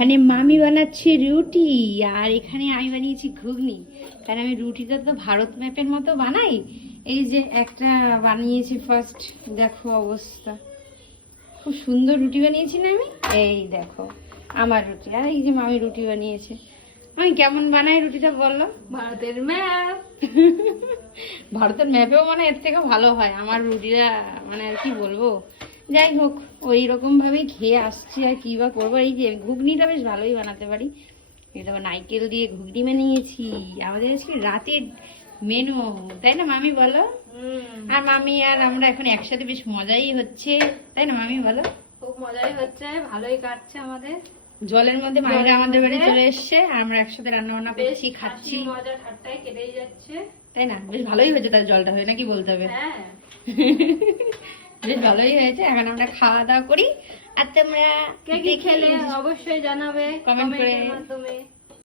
এখানে মামি বানাচ্ছে রুটি আর এখানে আমি বানিয়েছি ঘুগনি। কারণ আমি রুটিটা তো ভারত ম্যাপের মতো বানাই। এই যে একটা বানিয়েছি ফার্স্ট, দেখো অবস্থা, খুব সুন্দর রুটি বানিয়েছি না আমি। এই দেখো আমার রুটি, আর এই যে মামি রুটি বানিয়েছে। আমি কেমন বানাই রুটিটা বললো? ভারতের ম্যাপ। ভারতের ম্যাপেও মানে এর থেকে ভালো হয় আমার রুটিটা, মানে আর কি বলবো। যাই হোক, ওই রকম ভাবেই খেয়ে আসছি, আর কি বা করবো। এই যে ঘুগনিটা বেশ ভালোই বানাতে পারি। এই দেখো নারকেল দিয়ে ঘুগনি বানিয়েছি, আমাদের আজকে রাতের মেনু, তাই না মামি বলো? আর মামি আর আমরা এখন একসাথে বেশ মজাই হচ্ছে, তাই না মামি বলো? খুব মজাই হচ্ছে, ভালোই কাটছে আমাদের। জলের মধ্যে মামিরা আমাদের বাড়ি চলে এসছে, আর আমরা একসাথে রান্না বান্না করছি, বেশ খাচ্ছি, মজা ঠাট্টাই কেটেই যাচ্ছে। তাই না? বেশ ভালোই হয়েছে তার জলটা, হয়ে নাকি বলতে হবে। হ্যাঁ, বেশ ভালোই হয়েছে। এখন আমরা খাওয়া দাওয়া করি, আর তোমরা কে কি খেলে অবশ্যই জানাবে কমেন্ট করে। কমেন্টের মাধ্যমে।